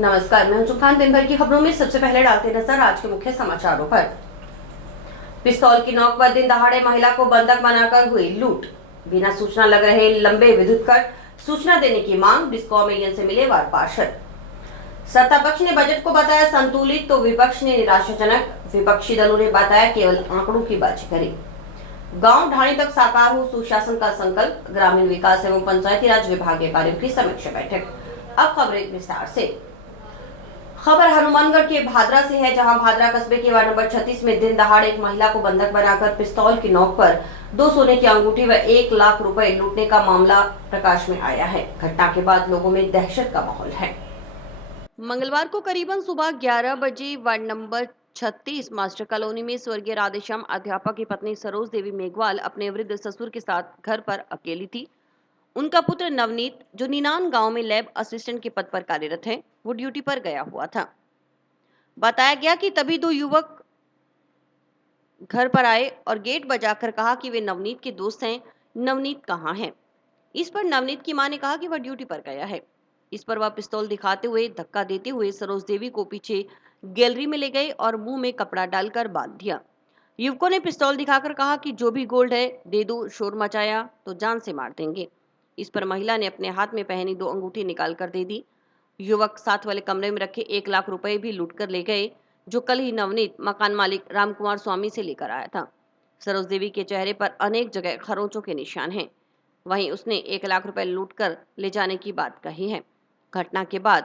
नमस्कार, मैं हूं सुखान। दिन भर की खबरों में सबसे पहले डालते नजर आज के मुख्य समाचारों पर। पिस्तौल की नोक पर दिन दहाड़े महिला को बंधक बनाकर हुई लूट। बिना सूचना लग रहे लंबे विद्युत कट, सूचना देने की मांग। डिस्कॉम एजेंसी से मिले वार्ड पार्षद। सत्ता पक्ष ने बजट को बताया संतुलित तो विपक्ष ने निराशाजनक। विपक्षी दलों ने बताया केवल आंकड़ों की बाजीगरी। गांव ढाणी तक साकार हो सुशासन का संकल्प। ग्रामीण विकास एवं पंचायती राज विभागीय कार्यों की समीक्षा बैठक। अब खबरें विस्तार से। खबर हनुमानगढ़ के भादरा से है, जहां भादरा कस्बे के वार्ड नंबर 36 में दिन दहाड़े एक महिला को बंधक बनाकर पिस्तौल की नोक पर 2 सोने की अंगूठी व 1 लाख रुपए लूटने का मामला प्रकाश में आया है। घटना के बाद लोगों में दहशत का माहौल है। मंगलवार को करीबन सुबह 11 बजे वार्ड नंबर 36 मास्टर कॉलोनी में स्वर्गीय राधेश्याम अध्यापक की पत्नी सरोज देवी मेघवाल अपने वृद्ध ससुर के साथ घर पर अकेली थी। उनका पुत्र नवनीत, जो नीनान गांव में लैब असिस्टेंट के पद पर कार्यरत है, वो ड्यूटी पर गया हुआ था। बताया गया कि तभी 2 युवक घर पर आए और गेट बजाकर कहा कि वे नवनीत के दोस्त हैं। नवनीत कहाँ है? इस पर नवनीत की मां ने कहा कि वह ड्यूटी पर गया है। इस पर वह पिस्तौल दिखाते हुए धक्का देते हुए सरोज देवी को पीछे गैलरी में ले गए और मुंह में कपड़ा डालकर बांध दिया। युवकों ने पिस्तौल दिखाकर कहा कि जो भी गोल्ड है दे दो, शोर मचाया तो जान से मार देंगे। इस पर महिला ने अपने हाथ में पहनी 2 अंगूठी निकाल कर दे दी। युवक साथ वाले कमरे में रखे 1 लाख रुपए भी लूट कर ले गए, जो कल ही नवनीत मकान मालिक रामकुमार स्वामी से लेकर आया था। सरोज देवी के चेहरे पर अनेक जगह खरोंचों के निशान हैं। वहीं उसने 1 लाख रुपए लूट कर ले जाने की बात कही है। घटना के बाद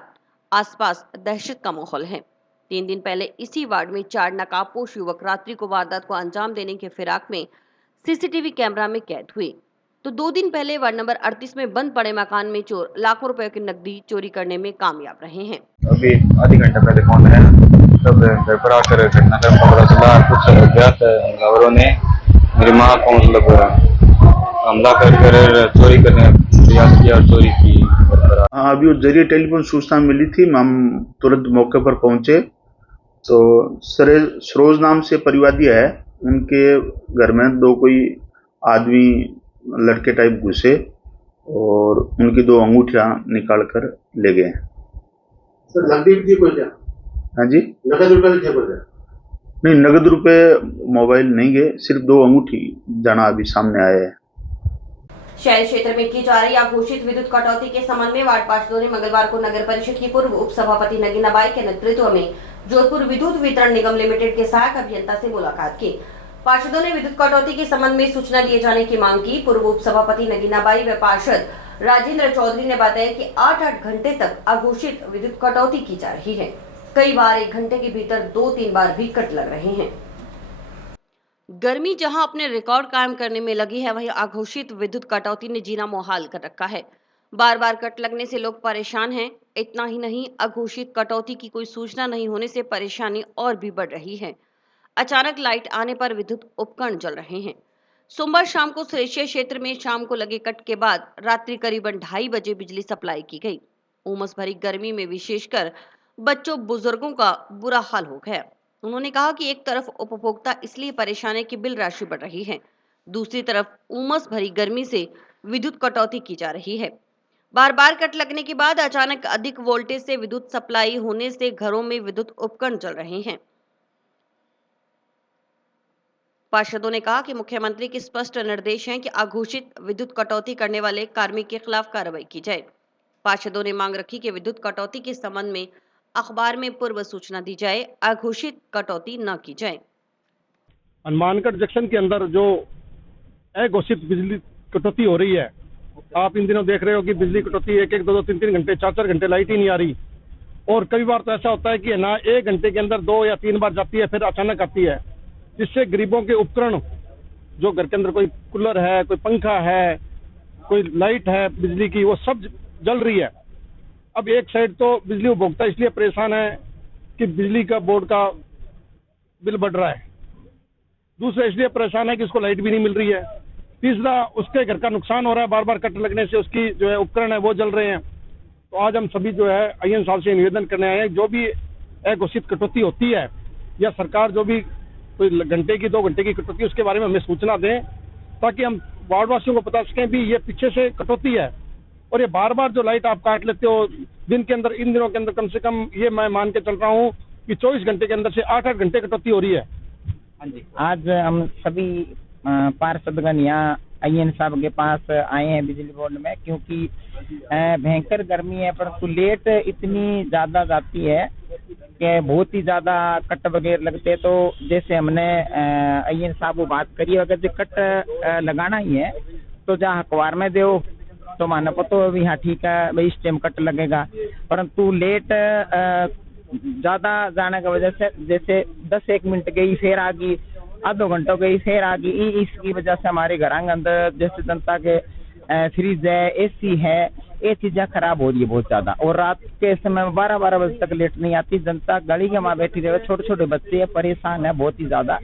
आसपास दहशत का माहौल है। 3 दिन पहले इसी वार्ड में 4 नकाबपोश युवक रात्रि को वारदात को अंजाम देने के फिराक में सीसीटीवी कैमरा में कैद हुए। तो 2 दिन पहले वार्ड नंबर 38 में बंद पड़े मकान में चोर लाखों रुपए की नकदी चोरी करने में कामयाब रहे हैं। अभी आधे घंटे पहले फोन आया, तब घर पर आकर घटनाक्रम का पता चला। कुछ अज्ञात हमलावरों ने मेरी माँ को हमला कर चोरी करने का प्रयास किया और चोरी की। हाँ, अभी उस जरिए टेलीफोन सूचना मिली थी, हम तुरंत मौके पर पहुंचे तो सरोज नाम से परिवादी है, उनके घर में 2 कोई आदमी लड़के टाइप घुसे और उनकी 2 अंगूठियां निकाल कर ले गए। सर नकदी भी थी कोई क्या? हाँ जी, नकद रुपए भी थे कोई क्या? नहीं, नगद रुपए मोबाइल नहीं गए, सिर्फ 2 अंगूठी जाना अभी सामने आया है। शहरी क्षेत्र में की जा रही अघोषित विद्युत कटौती के संबंध में वार्ड पार्षदों ने मंगलवार को नगर परिषद की पूर्व उप सभापति नगीना बाई के नेतृत्व में जोधपुर विद्युत वितरण निगम लिमिटेड के सहायक अभियंता से मुलाकात की। पार्षदों ने विद्युत कटौती के संबंध में सूचना दिए जाने की मांग की। पूर्व उप सभापति नगीना बाई व पार्षद राजेंद्र चौधरी ने बताया कि 8-8 घंटे तक अघोषित विद्युत कटौती की जा रही है। कई बार 1 घंटे के भीतर 2-3 बार भी कट लग रहे हैं। गर्मी जहां अपने रिकॉर्ड कायम करने में लगी है, वहीं अघोषित विद्युत कटौती ने जीना मुहाल कर रखा है। बार बार कट लगने से लोग परेशान हैं। इतना ही नहीं, अघोषित कटौती की कोई सूचना नहीं होने से परेशानी और भी बढ़ रही है। अचानक लाइट आने पर विद्युत उपकरण जल रहे हैं। सोमवार शाम को सुरेशिया क्षेत्र में शाम को लगे कट के बाद रात्रि करीबन 2:30 बजे बिजली सप्लाई की गई। उमस भरी गर्मी में विशेषकर बच्चों बुजुर्गों का बुरा हाल हो गया। उन्होंने कहा कि एक तरफ उपभोक्ता इसलिए परेशान है कि बिल राशि बढ़ रही है, दूसरी तरफ उमस भरी गर्मी से विद्युत कटौती की जा रही है। बार बार कट लगने के बाद अचानक अधिक वोल्टेज से विद्युत सप्लाई होने से घरों में विद्युत उपकरण जल रहे हैं। पार्षदों ने कहा कि मुख्यमंत्री के स्पष्ट निर्देश हैं कि अघोषित विद्युत कटौती करने वाले कार्मिक के खिलाफ कार्रवाई की जाए। पार्षदों ने मांग रखी कि विद्युत कटौती के संबंध में अखबार में पूर्व सूचना दी जाए, अघोषित कटौती न की जाए। हनुमानगढ़ जंक्शन के अंदर जो अघोषित बिजली कटौती हो रही है, आप इन दिनों देख रहे हो कि बिजली कटौती 1-1, 2-2, 3-3 घंटे, 4-4 घंटे लाइट ही नहीं आ रही। और कई बार तो ऐसा होता है कि ना 1 घंटे के अंदर 2 या 3 बार जाती है, फिर अचानक आती है, जिससे गरीबों के उपकरण जो घर के अंदर कोई कूलर है, कोई पंखा है, कोई लाइट है बिजली की, वो सब जल रही है। अब एक साइड तो बिजली उपभोक्ता इसलिए परेशान है कि बिजली का बोर्ड का बिल बढ़ रहा है, दूसरा इसलिए परेशान है कि उसको लाइट भी नहीं मिल रही है, तीसरा उसके घर का नुकसान हो रहा है, बार बार कट लगने से उसकी जो है उपकरण है वो जल रहे हैं। तो आज हम सभी जो है आईएन साहब से निवेदन करने आए हैं, जो भी अघोषित कटौती होती है या सरकार जो भी कोई घंटे की 2 घंटे की कटौती, उसके बारे में हमें सूचना दें ताकि हम वार्डवासियों को बता सकें भी ये पीछे से कटौती है और ये बार बार जो लाइट आप काट लेते हो दिन के अंदर, इन दिनों के अंदर कम से कम ये मैं मान के चल रहा हूँ कि 24 घंटे के अंदर से 8-8 घंटे कटौती हो रही है। हाँ जी, आज हम सभी पार्षदगण यहाँ IN साहब के पास आए हैं बिजली बोर्ड में, क्योंकि भयंकर गर्मी है, परंतु लेट इतनी ज्यादा जाती है कि बहुत ही ज्यादा कट वगैरह लगते हैं। तो जैसे हमने IN साहब को बात करी, अगर जो कट लगाना ही है तो जहाँ अखबार में दो तो मानो पतो अभी हाँ ठीक है भाई इस टाइम कट लगेगा, परंतु लेट ज्यादा जाने की वजह से जैसे 10-1 मिनट गई फिर आ गई, आधो घंटा गई फिर आ गई, इसकी वजह से हमारे घर के अंदर जैसे जनता के फ्रिज है, AC है, ये चीजें खराब हो रही है बहुत ज्यादा। और रात के समय 12-12 बजे तक लेट नहीं आती, जनता गली के वहां बैठी रहे, छोटे छोटे बच्चे है, परेशान है बहुत ही ज्यादा।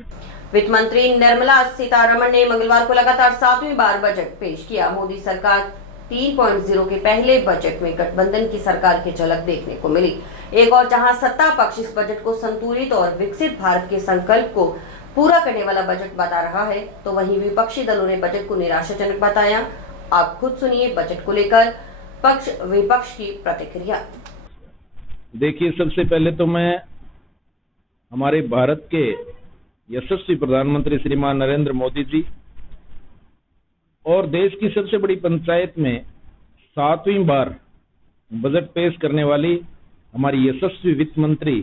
वित्त मंत्री निर्मला सीतारमण ने मंगलवार को लगातार 7वीं बार बजट पेश किया। मोदी सरकार 3.0 के पहले बजट में गठबंधन की सरकार की झलक देखने को मिली। एक और जहां सत्ता पक्ष इस बजट को संतुलित और विकसित भारत के संकल्प को पूरा करने वाला बजट बता रहा है, तो वहीं विपक्षी दलों ने बजट को निराशाजनक बताया। आप खुद सुनिए बजट को लेकर पक्ष विपक्ष की प्रतिक्रिया। देखिए, सबसे पहले तो मैं हमारे भारत के यशस्वी प्रधानमंत्री श्रीमान नरेंद्र मोदी जी और देश की सबसे बड़ी पंचायत में 7वीं बार बजट पेश करने वाली हमारी यशस्वी वित्त मंत्री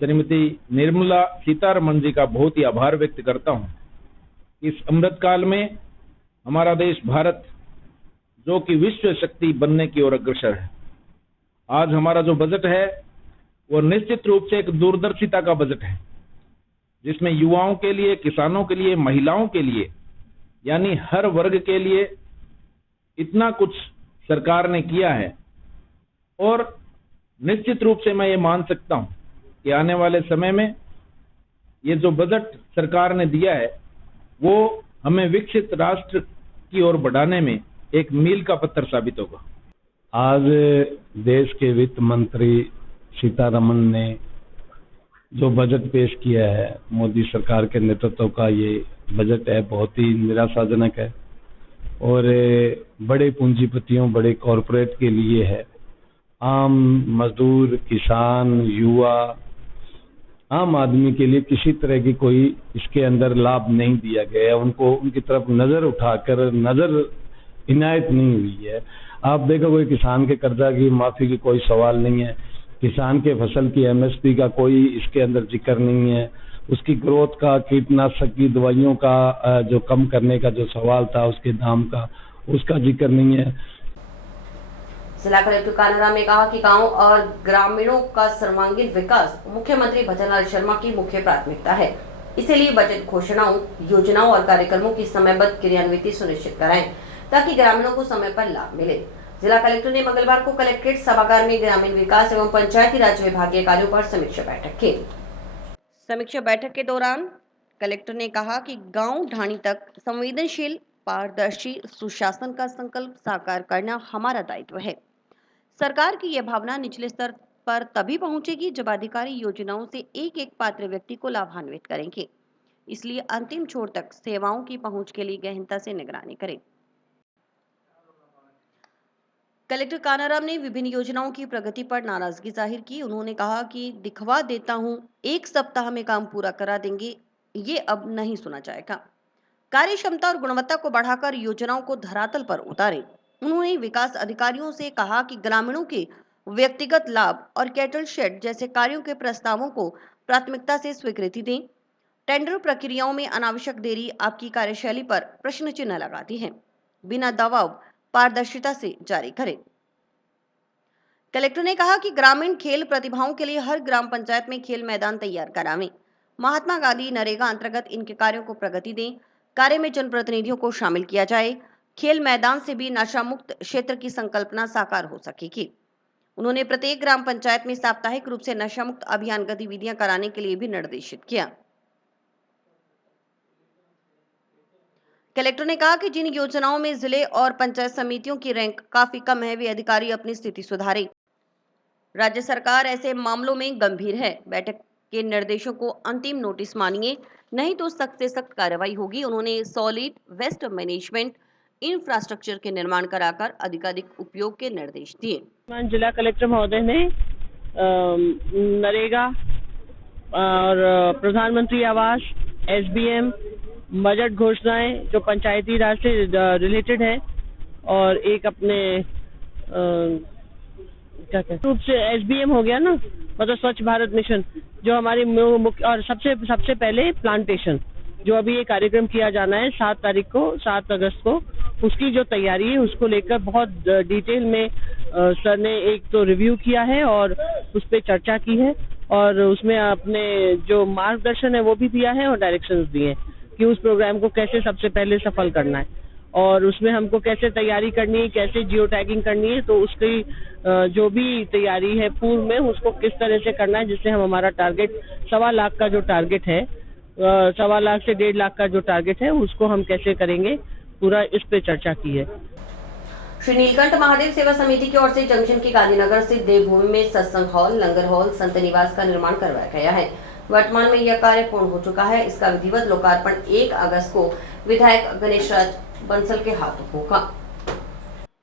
श्रीमती निर्मला सीतारमण जी का बहुत ही आभार व्यक्त करता हूं। इस अमृत काल में हमारा देश भारत जो कि विश्व शक्ति बनने की ओर अग्रसर है। आज हमारा जो बजट है वो निश्चित रूप से एक दूरदर्शिता का बजट है, जिसमें युवाओं के लिए, किसानों के लिए, महिलाओं के लिए, यानी हर वर्ग के लिए इतना कुछ सरकार ने किया है। और निश्चित रूप से मैं ये मान सकता हूं कि आने वाले समय में ये जो बजट सरकार ने दिया है वो हमें विकसित राष्ट्र की ओर बढ़ाने में एक मील का पत्थर साबित होगा। आज देश के वित्त मंत्री सीतारमण ने जो बजट पेश किया है, मोदी सरकार के नेतृत्व का ये बजट है, बहुत ही निराशाजनक है और बड़े पूंजीपतियों, बड़े कॉरपोरेट के लिए है। आम मजदूर, किसान, युवा, आम आदमी के लिए किसी तरह की कोई इसके अंदर लाभ नहीं दिया गया है। उनको उनकी तरफ नजर उठाकर नजर इनायत नहीं हुई है। आप देखोगे किसान के कर्जा की माफी की कोई सवाल नहीं है, किसान के फसल की MSP का कोई इसके अंदर जिक्र नहीं है, उसकी ग्रोथ का, कीटनाशक की दवाइयों का जो कम करने का जो सवाल था उसके दाम का, उसका जिक्र नहीं है। जिला कलेक्टर कानाराम ने कहा कि गांव और ग्रामीणों का सर्वांगीण विकास मुख्यमंत्री भजनलाल शर्मा की मुख्य प्राथमिकता है। इसीलिए बजट घोषणाओं, योजनाओं और कार्यक्रमों की समयबद्ध क्रियान्विति सुनिश्चित कराएं ताकि ग्रामीणों को समय पर लाभ मिले। जिला कलेक्टर ने मंगलवार को कलेक्ट्रेट सभागार में ग्रामीण विकास एवं पंचायती राज विभागीय कार्यों पर समीक्षा बैठक की। समीक्षा बैठक के दौरान कलेक्टर ने कहा कि गांव ढाणी तक संवेदनशील, पारदर्शी सुशासन का संकल्प साकार करना हमारा दायित्व है। सरकार की यह भावना निचले स्तर पर तभी पहुंचेगी जब अधिकारी योजनाओं से एक एक पात्र व्यक्ति को लाभान्वित करेंगे। इसलिए अंतिम छोर तक सेवाओं की पहुंच के लिए गहनता से निगरानी करें। कलेक्टर कानाराम ने विभिन्न योजनाओं की प्रगति पर नाराजगी जाहिर की। उन्होंने कहा कि दिखवा देता हूं, 1 सप्ताह में काम पूरा करा देंगे, ये अब नहीं सुना जाएगा। कार्य क्षमता और गुणवत्ता को बढ़ाकर योजनाओं को धरातल पर उतारें। उन्होंने विकास अधिकारियों से कहा कि ग्रामीणों के व्यक्तिगत लाभ और कैटल शेड जैसे कार्यों के प्रस्तावों को प्राथमिकता से स्वीकृति दें। टेंडर प्रक्रियाओं में अनावश्यक देरी आपकी कार्यशैली पर प्रश्न चिन्ह लगाती है। बिना दबाव, पारदर्शिता से जारी करें। कलेक्टर ने कहा कि ग्रामीण खेल प्रतिभाओं के लिए हर ग्राम पंचायत में खेल मैदान तैयार करावें। महात्मा गांधी नरेगा अंतर्गत इनके कार्यों को प्रगति दें। कार्य में जनप्रतिनिधियों को शामिल किया जाए। खेल मैदान से भी नशा मुक्त क्षेत्र की संकल्पना साकार हो सकेगी। उन्होंने प्रत्येक ग्राम पंचायत में साप्ताहिक रूप से नशा मुक्त अभियान गतिविधियां कराने के लिए भी निर्देशित किया। कलेक्टर ने कहा कि जिन योजनाओं में जिले और पंचायत समितियों की रैंक काफी कम है, वे अधिकारी अपनी स्थिति सुधारें। राज्य सरकार ऐसे मामलों में गंभीर है। बैठक के निर्देशों को अंतिम नोटिस मानिए, नहीं तो सख्त से सख्त कार्रवाई होगी। उन्होंने सॉलिड वेस्ट मैनेजमेंट, इंफ्रास्ट्रक्चर के निर्माण कराकर अधिकाधिक उपयोग के निर्देश दिए। जिला कलेक्टर महोदय ने नरेगा और प्रधानमंत्री आवास, SBM, बजट घोषणाएं जो पंचायती राज से रिलेटेड है और एक अपने क्या कहते रूप से SBM हो गया ना, मतलब स्वच्छ भारत मिशन, जो हमारी मुख्य, और सबसे पहले प्लांटेशन जो अभी ये कार्यक्रम किया जाना है 7 अगस्त को, उसकी जो तैयारी है उसको लेकर बहुत डिटेल में सर ने एक तो रिव्यू किया है और उस पर चर्चा की है और उसमें अपने जो मार्गदर्शन है वो भी दिया है और डायरेक्शंस दिए हैं कि उस प्रोग्राम को कैसे सबसे पहले सफल करना है और उसमें हमको कैसे तैयारी करनी है, कैसे जियो टैगिंग करनी है, तो उसकी जो भी तैयारी है पूर्व में उसको किस तरह से करना है जिससे हम हमारा टारगेट 1.25 लाख का जो टारगेट है, 1.25 लाख से 1.5 लाख का जो टारगेट है उसको हम कैसे करेंगे, पूरा इस पे चर्चा की है। श्री नीलकंठ महादेव सेवा समिति की ओर से जंक्शन की गांधीनगर स्थित देवभूमि में सत्संग हॉल, लंगर हॉल, संत निवास का निर्माण करवाया गया है। वर्तमान में यह कार्य पूर्ण हो चुका है। इसका विधिवत लोकार्पण 1 अगस्त को विधायक गणेश राज बंसल के हाथों होगा।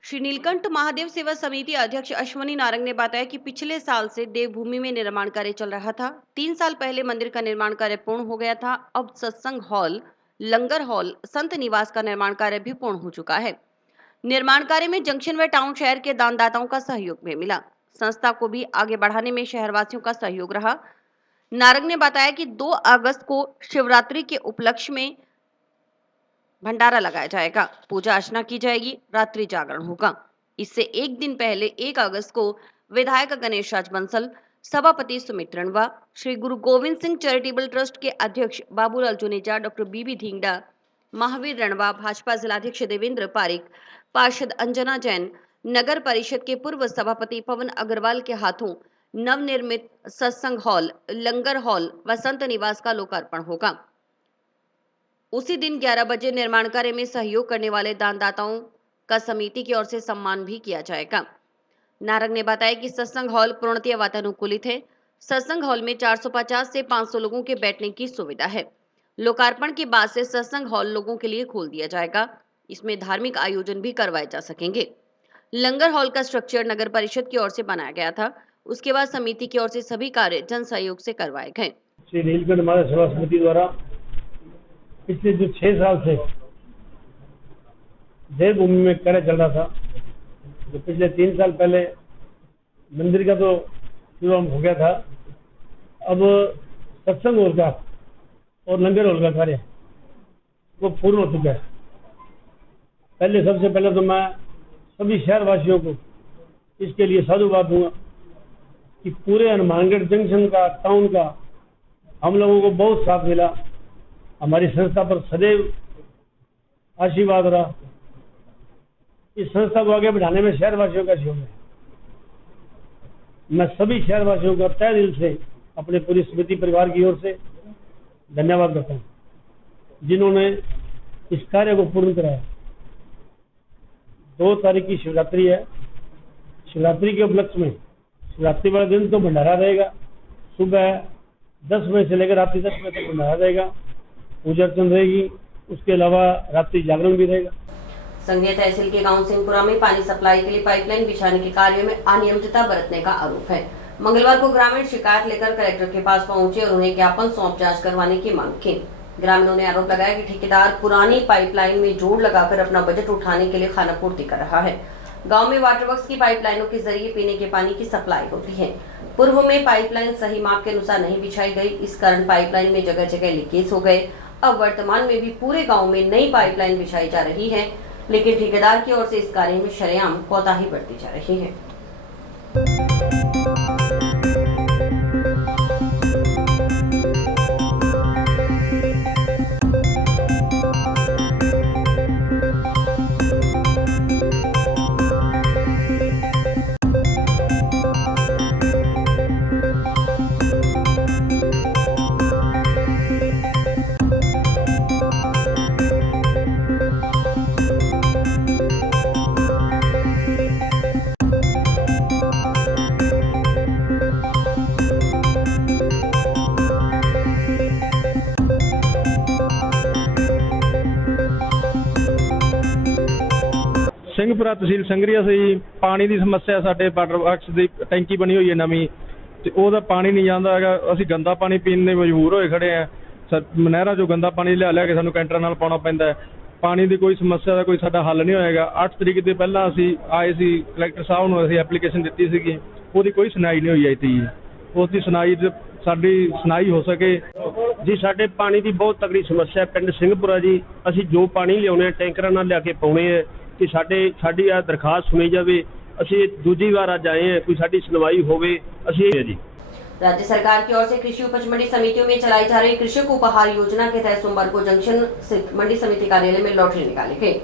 श्री नीलकंठ महादेव सेवा समिति अध्यक्ष अश्वनी नारंग ने बताया कि पिछले साल से देवभूमि में निर्माण कार्य चल रहा था। 3 साल पहले मंदिर का निर्माण कार्य पूर्ण हो गया था। अब सत्संग हॉल, लंगर हॉल, संत निवास का निर्माण कार्य भी पूर्ण हो चुका है। निर्माण कार्य में जंक्शन व टाउन शहर के दानदाताओं का सहयोग भी मिला। संस्था को भी आगे बढ़ाने में शहरवासियों का सहयोग रहा। नारंग ने बताया कि 2 अगस्त को शिवरात्रि के उपलक्ष्य में भंडारा लगाया जाएगा, पूजा अर्चना की जाएगी, रात्रि जागरण होगा। इससे एक दिन पहले 1 अगस्त को विधायक गणेश राज बंसल, सभापति सुमित रणवा, श्री गुरु गोविंद सिंह चैरिटेबल ट्रस्ट के अध्यक्ष बाबूलाल जुनेजा, डॉक्टर बीबी धिंगडा, महावीर रणवा, भाजपा जिलाध्यक्ष देवेंद्र पारिक, पार्षद अंजना जैन, नगर परिषद के पूर्व सभापति पवन अग्रवाल के हाथों नवनिर्मित सत्संग हॉल, लंगर हॉल व संत निवास का लोकार्पण होगा। उसी दिन 11 बजे निर्माण कार्य में सहयोग करने वाले दानदाताओं का समिति की ओर से सम्मान भी किया जाएगा। नारंग ने बताया कि सत्संग हॉल पूर्णतः वातानुकूलित है। सत्संग हॉल में 450 से 500 लोगों के बैठने की सुविधा है। लोकार्पण के बाद से सत्संग हॉल लोगों के लिए खोल दिया जाएगा। इसमें धार्मिक आयोजन भी करवाए जा सकेंगे। लंगर हॉल का स्ट्रक्चर नगर परिषद की ओर से बनाया गया था। उसके बाद समिति की ओर से सभी कार्य जन सहयोग से करवाए गए। श्री नीलकंठ महादेव सेवा समिति द्वारा पिछले जो 6 साल से देवभूमि में कार्य चल रहा था, जो पिछले 3 साल पहले मंदिर का तो शुभारंभ हो गया था, अब सत्संग हॉल का और लंगर हॉल का कार्य वो पूर्ण हो चुका है। सबसे पहले तो मैं सभी शहरवासियों को इसके लिए साधुवाद दूंगा कि पूरे हनुमानगढ़ जंक्शन का, टाउन का हम लोगों को बहुत साथ मिला। हमारी संस्था पर सदैव आशीर्वाद रहा। इस संस्था को आगे बढ़ाने में शहरवासियों का सहयोग है। मैं सभी शहरवासियों का तहे दिल से अपने पूरी समिति परिवार की ओर से धन्यवाद करता हूँ, जिन्होंने इस कार्य को पूर्ण कराया। 2 तारीख की शिवरात्रि है। शिवरात्रि के उपलक्ष्य में शिवरात्रि वाले दिन तो भंडारा रहेगा। सुबह 10 बजे से लेकर रात्रि 10 बजे तक भंडारा रहेगा, पूजा अर्चन रहेगी। उसके अलावा रात्रि जागरण भी रहेगा। संघीय तहसील के गांव सिंहपुरा में पानी सप्लाई के लिए पाइपलाइन बिछाने के कार्य में अनियमितता बरतने का आरोप है। मंगलवार को ग्रामीण शिकायत लेकर कलेक्टर के पास पहुंचे और उन्हें ज्ञापन सौंप जांच करवाने की मांग की। ग्रामीणों ने आरोप लगाया कि ठेकेदार पुरानी पाइपलाइन में जोड़ लगाकर अपना बजट उठाने के लिए खानापूर्ति कर रहा है। गांव में वाटर वर्क्स की पाइपलाइनों के जरिए पीने के पानी की सप्लाई होती है। पूर्व में पाइपलाइन सही माप के अनुसार नहीं बिछाई गई, इस कारण पाइपलाइन में जगह जगह लीकेज हो गए। अब वर्तमान में भी पूरे गाँव में नई पाइपलाइन बिछाई जा रही है, लेकिन ठेकेदार की ओर से इस कार्य में शरेआम कोताही बरती जा रही है। ਸਿੰਘਪੁਰਾ ਤਹਿਸੀਲ ਸੰਗਰੀਆ ਸੇ ਜੀ ਪਾਣੀ ਦੀ ਸਮੱਸਿਆ, ਸਾਡੇ ਵਾਟਰ ਵਰਕਸ ਦੀ ਟੈਂਕੀ ਬਣੀ ਹੋਈ ਹੈ ਨਵੀਂ, ਤੇ ਉਹਦਾ ਪਾਣੀ ਨਹੀਂ ਜਾਂਦਾ ਹੈਗਾ। ਅਸੀਂ ਗੰਦਾ ਪਾਣੀ ਪੀਣ ਦੇ ਮਜਬੂਰ ਹੋਏ ਖੜੇ ਆ। ਨਹਿਰਾਂ 'ਚੋਂ ਗੰਦਾ ਪਾਣੀ ਲਿਆ ਕੇ ਸਾਨੂੰ ਕੈਂਟਰਾਂ ਨਾਲ ਪਾਉਣਾ ਪੈਂਦਾ ਹੈ। ਪਾਣੀ ਦੀ ਕੋਈ ਸਮੱਸਿਆ ਦਾ ਕੋਈ ਸਾਡਾ ਹੱਲ ਨਹੀਂ ਹੋਏਗਾ। 8 ਤਰੀਕ ਦੇ ਪਹਿਲਾਂ ਅਸੀਂ ਆਏ ਸੀ, ਕਲੈਕਟਰ ਸਾਹਿਬ ਨੂੰ ਅਸੀਂ ਐਪਲੀਕੇਸ਼ਨ ਦਿੱਤੀ ਸੀਗੀ, ਉਹਦੀ ਕੋਈ ਸੁਣਾਈ ਨਹੀਂ ਹੋਈ ਅਜੇ ਤੱਕ। ਉਸ ਦੀ ਸਾਡੀ ਸੁਣਾਈ ਹੋ ਸਕੇ ਜੀ। ਸਾਡੇ ਪਾਣੀ ਦੀ ਬਹੁਤ ਤਕੜੀ ਸਮੱਸਿਆ ਪਿੰਡ ਸਿੰਘਪੁਰਾ ਜੀ। ਅਸੀਂ ਜੋ ਪਾਣੀ ਲਿਆਉਂਦੇ ਹਾਂ ਟੈਂਕਰਾਂ ਨਾਲ ਲਿਆ ਕੇ ਪਾਉਣੇ ਹੈ ਕਿ ਸਾਡੀ ਆ ਦਰਖਾਸਤ ਸੁਣੀ ਜਾਵੇ। ਅਸੀਂ दूसरी बार आज आए हैं, कोई साडी सुनवाई होवे। ਅਸੀਂ जी राज्य सरकार की ओर से कृषि उपज मंडी समितियों में चलाई जा रही कृषक उपहार योजना के तहत सोमवार को जंक्शन स्थित मंडी समिति कार्यालय में लॉटरी निकाली गई।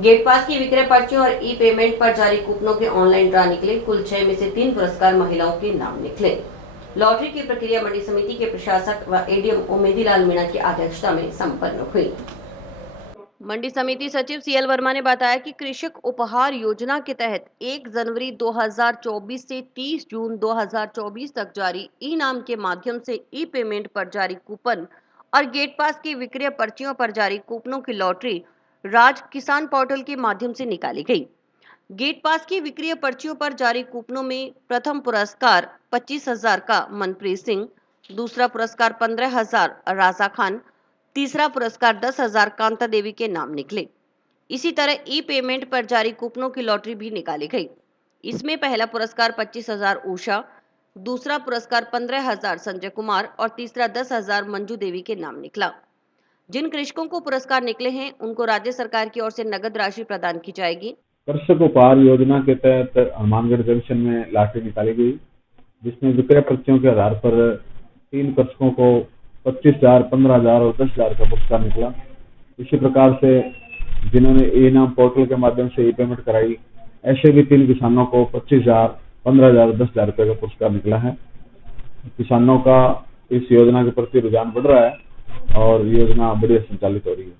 गेट पास की विक्रय पर्चियों और ई पेमेंट पर जारी कूपनों के ऑनलाइन ड्रा निकले। कुल 6 में से 3 पुरस्कार महिलाओं के नाम निकले। लॉटरी की प्रक्रिया मंडी समिति के प्रशासक व एडीएम उमेदीलाल मीणा की अध्यक्षता में संपन्न हुई। मंडी समिति सचिव सीएल वर्मा ने बताया कि कृषक उपहार योजना के तहत 1 जनवरी 2024 से 30 जून 2024 तक जारी ई नाम के माध्यम से ई पेमेंट पर जारी कूपन और गेट पास की विक्रय पर्चियों पर जारी कूपनों की लॉटरी राज किसान पोर्टल के माध्यम से निकाली गई। गेट पास की विक्रय पर्चियों पर जारी कूपनों में प्रथम पुरस्कार 25,000 का मनप्रीत सिंह, दूसरा पुरस्कार 15,000 राजा खान, तीसरा पुरस्कार 10,000 कांता देवी के नाम निकले। इसी तरह ई पेमेंट पर जारी कूपनों की लॉटरी भी निकाली गई। इसमें पहला पुरस्कार 25,000 उषा, दूसरा पुरस्कार 15,000 संजय कुमार और तीसरा 10,000 मंजू देवी के नाम निकला। जिन कृषकों को पुरस्कार निकले हैं उनको राज्य सरकार की ओर से नगद राशि प्रदान की जाएगी। कृषक उपहार योजना के तहत हनुमानगढ़ जंक्शन में लॉटरी निकाली गई, जिसमें विक्रय पर्चियों के आधार पर 3 कृषकों को 25,000, 15,000 और 10,000 का पुरस्कार निकला। इसी प्रकार से जिन्होंने ई नाम पोर्टल के माध्यम से ई पेमेंट कराई, ऐसे भी 3 किसानों को 25,000, 15,000 और 10,000 रुपये का पुरस्कार निकला है। किसानों का इस योजना के प्रति रुझान बढ़ रहा है और योजना बढ़िया संचालित हो रही है।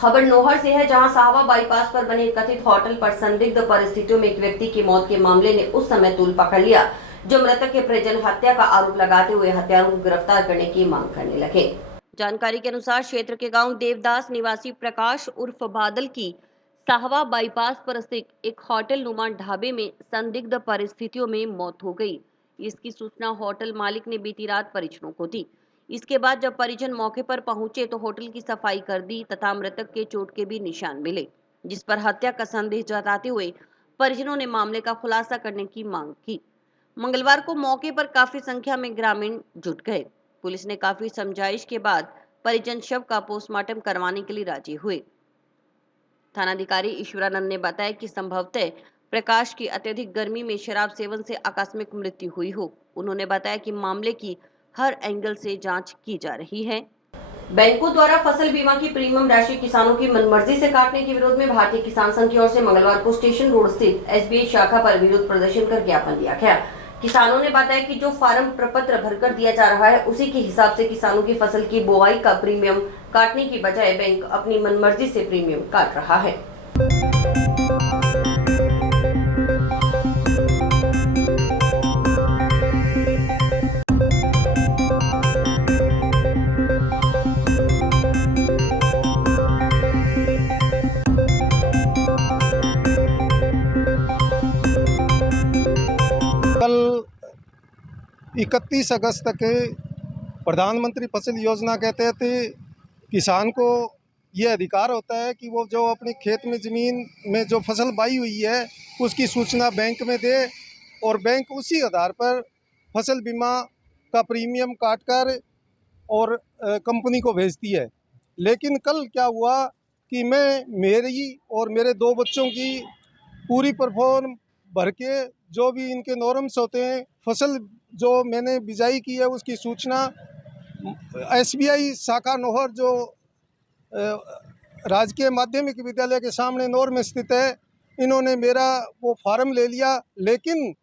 खबर नोहर से है, जहां साहवा बाईपास पर बने कथित होटल पर संदिग्ध परिस्थितियों में एक व्यक्ति की मौत के मामले ने उस समय तूल पकड़ लिया जो मृतक के परिजन हत्या का आरोप लगाते हुए हत्यारों को गिरफ्तार करने की मांग करने लगे। जानकारी के अनुसार क्षेत्र के गांव देवदास निवासी प्रकाश उर्फ बादल की साहवा बाईपास पर स्थित एक होटल नुमा ढाबे में संदिग्ध परिस्थितियों में मौत हो गई। इसकी सूचना होटल मालिक ने बीती रात परिजनों को दी। इसके बाद जब परिजन मौके पर पहुंचे तो होटल की सफाई कर दी तथा मृतक के चोट के भी निशान मिले, जिस पर हत्या का संदेह जताते हुए परिजनों ने मामले का खुलासा करने की मांग की। मंगलवार को मौके पर काफी संख्या में ग्रामीण जुट गए। पुलिस ने काफी समझाइश के बाद परिजन शव का पोस्टमार्टम करवाने के लिए राजी हुए। थानाधिकारी ईश्वरानंद ने बताया कि संभवतः प्रकाश की अत्यधिक गर्मी में शराब सेवन से आकस्मिक मृत्यु हुई हो। उन्होंने बताया कि मामले की हर एंगल से जांच की जा रही है। बैंकों द्वारा फसल बीमा की प्रीमियम राशि किसानों की मनमर्जी से काटने के विरोध में भारतीय किसान संघ की ओर से मंगलवार को स्टेशन रोड स्थित एसबीआई शाखा पर विरोध प्रदर्शन कर ज्ञापन दिया गया। किसानों ने बताया कि जो फार्म प्रपत्र भरकर दिया जा रहा है उसी के हिसाब से किसानों की फसल की बुआई का प्रीमियम काटने की बजाय बैंक अपनी मनमर्जी से प्रीमियम काट रहा है। कल 31 अगस्त तक प्रधानमंत्री फसल योजना के तहत किसान को ये अधिकार होता है कि वो जो अपनी खेत में ज़मीन में जो फसल बाई हुई है उसकी सूचना बैंक में दे और बैंक उसी आधार पर फसल बीमा का प्रीमियम काटकर और कंपनी को भेजती है। लेकिन कल क्या हुआ कि मेरी और मेरे 2 बच्चों की पूरी परफॉर्म भर के जो भी इनके नॉर्म्स होते हैं, फसल जो मैंने बिजाई की है उसकी सूचना एसबीआई शाखा नोहर जो राजकीय माध्यमिक विद्यालय के सामने नोर में स्थित है, इन्होंने मेरा वो फार्म ले लिया। लेकिन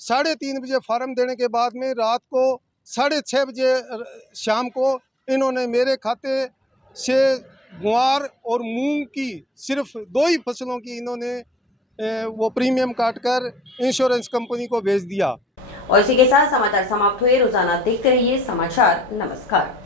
3:30 बजे फार्म देने के बाद में रात को 6:30 बजे शाम को इन्होंने मेरे खाते से गुआर और मूंग की सिर्फ 2 ही फसलों की इन्होंने वो प्रीमियम काटकर इंश्योरेंस कंपनी को भेज दिया। और इसी के साथ समाचार समाप्त हुए। रोजाना देखते रहिए समाचार। नमस्कार।